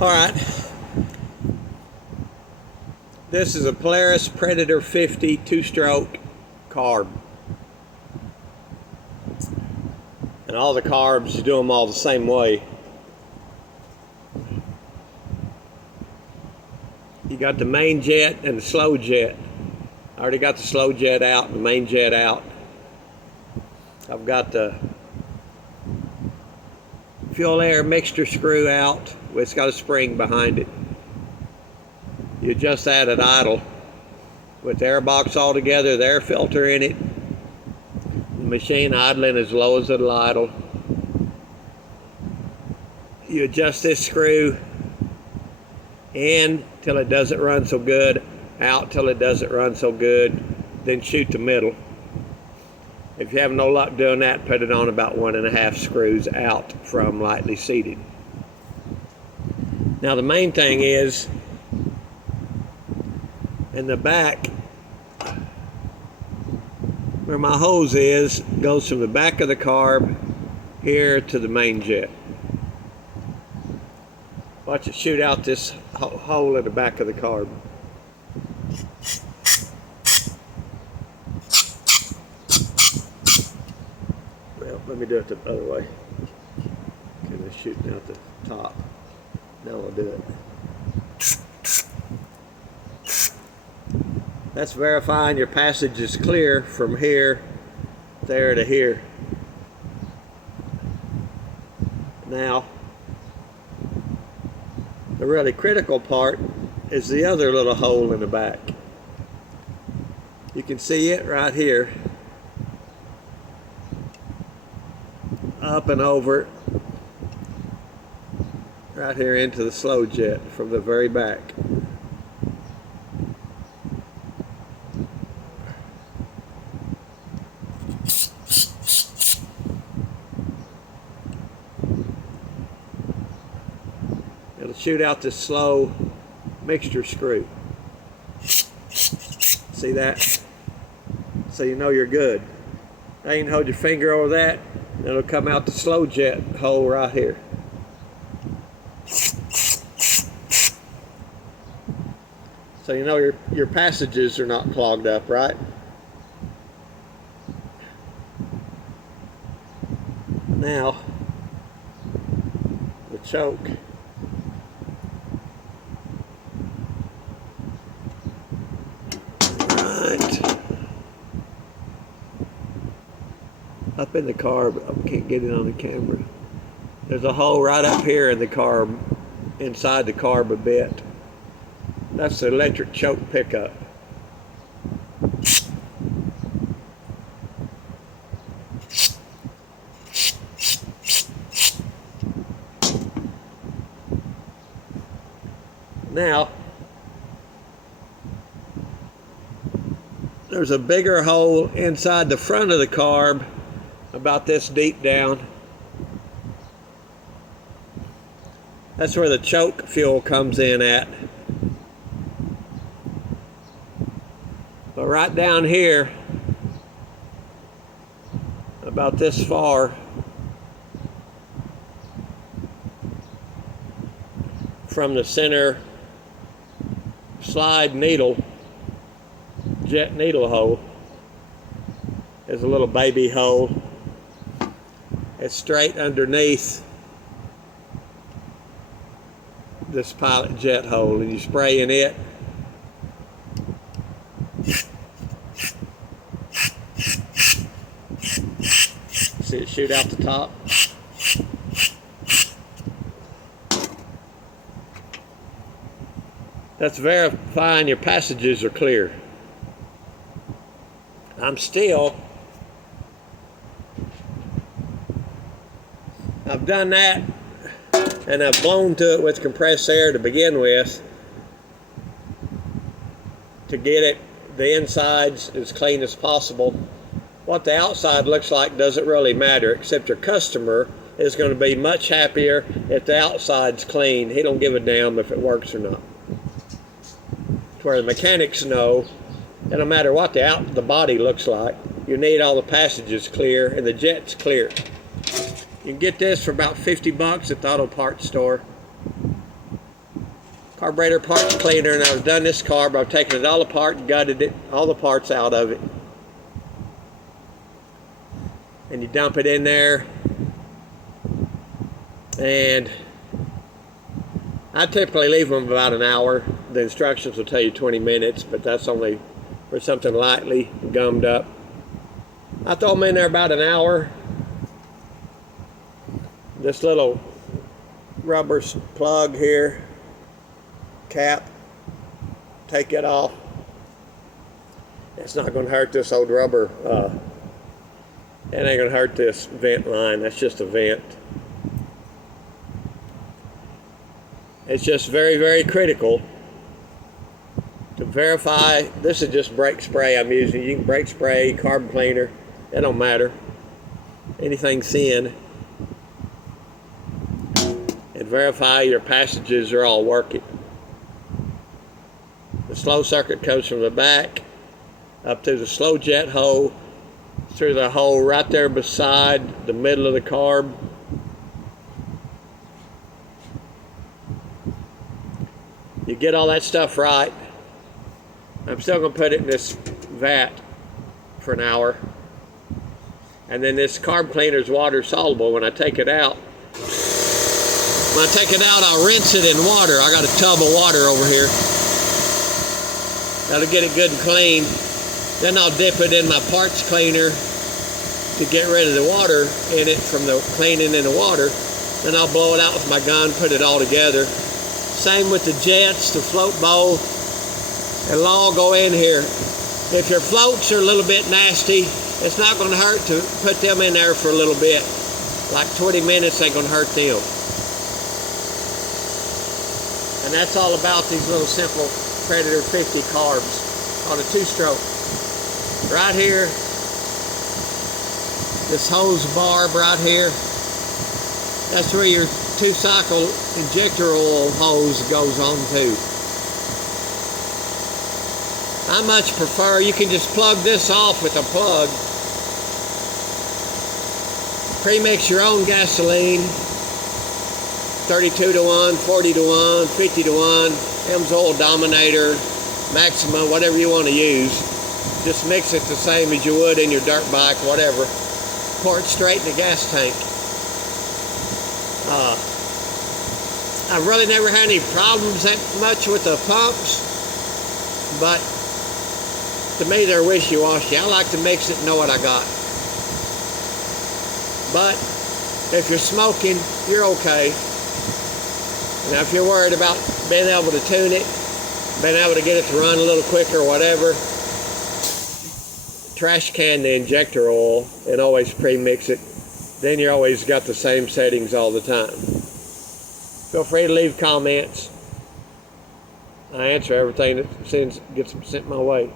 Alright, this is a Polaris Predator 50 two-stroke carb. And all the carbs, you do them all the same way. You got the main jet and the slow jet. I already got the slow jet out and the main jet out. I've got the fuel air mixture screw out. It's got a spring behind it. You adjust that at idle with the air box all together, the air filter in it, the machine idling as low as it'll idle. You adjust this screw in till it doesn't run so good, out till it doesn't run so good, then shoot the middle. If you have no luck doing that, put it on about 1.5 screws out from lightly seated. Now the main thing is, in the back, where my hose is, goes from the back of the carb here to the main jet. Watch it shoot out this hole in the back of the carb. Well, let me do it the other way. Okay, it's shooting out the top. Now I'll do it. That's verifying your passage is clear from here, there to here. Now, the really critical part is the other little hole in the back. You can see it right here. Up and over, right here into the slow jet from the very back. It'll shoot out this slow mixture screw. See that? So you know you're good. Now you can hold your finger over that, and it'll come out the slow jet hole right here. So you know your passages are not clogged up, right? Now, the choke. Up in the carb, I can't get it on the camera. There's a hole right up here in the carb, inside the carb a bit. That's the electric choke pickup. Now, there's a bigger hole inside the front of the carb, about this deep down. That's where the choke fuel comes in at. But right down here, about this far, from the center slide needle, jet needle hole, is a little baby hole. It's straight underneath this pilot jet hole, and you spray in it. See it shoot out the top? That's verifying your passages are clear. I've done that, and I've blown to it with compressed air to begin with to get it the insides as clean as possible. What the outside looks like doesn't really matter, except your customer is going to be much happier if the outside's clean. He don't give a damn if it works or not. To where the mechanics know, and no matter what the body looks like, you need all the passages clear and the jet's clear. You can get this for about $50 at the auto parts store. carburetor parts cleaner, and I've done this carb. I've taken it all apart and gutted it, all the parts out of it. And you dump it in there. And I typically leave them about an hour. The instructions will tell you 20 minutes, but that's only for something lightly gummed up. I throw them in there about an hour. This little rubber plug here, cap, take it off. It's not going to hurt this old rubber. It ain't going to hurt this vent line. That's just a vent. It's just very, very critical to verify. This is just brake spray I'm using. You can brake spray, carbon cleaner, it don't matter. Anything thin. And verify your passages are all working. The slow circuit comes from the back up through the slow jet hole, through the hole right there beside the middle of the carb. You get all that stuff right. I'm still going to put it in this vat for an hour. And then this carb cleaner is water soluble. When I take it out, I'll rinse it in water. I got a tub of water over here. That'll get it good and clean. Then I'll dip it in my parts cleaner to get rid of the water in it from the cleaning in the water. Then I'll blow it out with my gun, put it all together. Same with the jets, the float bowl. It'll all go in here. If your floats are a little bit nasty, it's not going to hurt to put them in there for a little bit. Like 20 minutes ain't going to hurt them. And that's all about these little simple Predator 50 carbs on a 2-stroke. Right here, this hose barb right here, that's where your 2-cycle injector oil hose goes on to. I much prefer, you can just plug this off with a plug. Pre-mix your own gasoline, 32 to 1, 40 to 1, 50 to 1, M's Oil Dominator, Maxima, whatever you want to use. Just mix it the same as you would in your dirt bike, whatever. Pour it straight in the gas tank. I've really never had any problems that much with the pumps, but to me they're wishy-washy. I like to mix it and know what I got. But if you're smoking, you're okay. Now if you're worried about being able to tune it, being able to get it to run a little quicker or whatever, trash can the injector oil and always pre-mix it. Then you always got the same settings all the time. Feel free to leave comments. I answer everything that gets sent my way.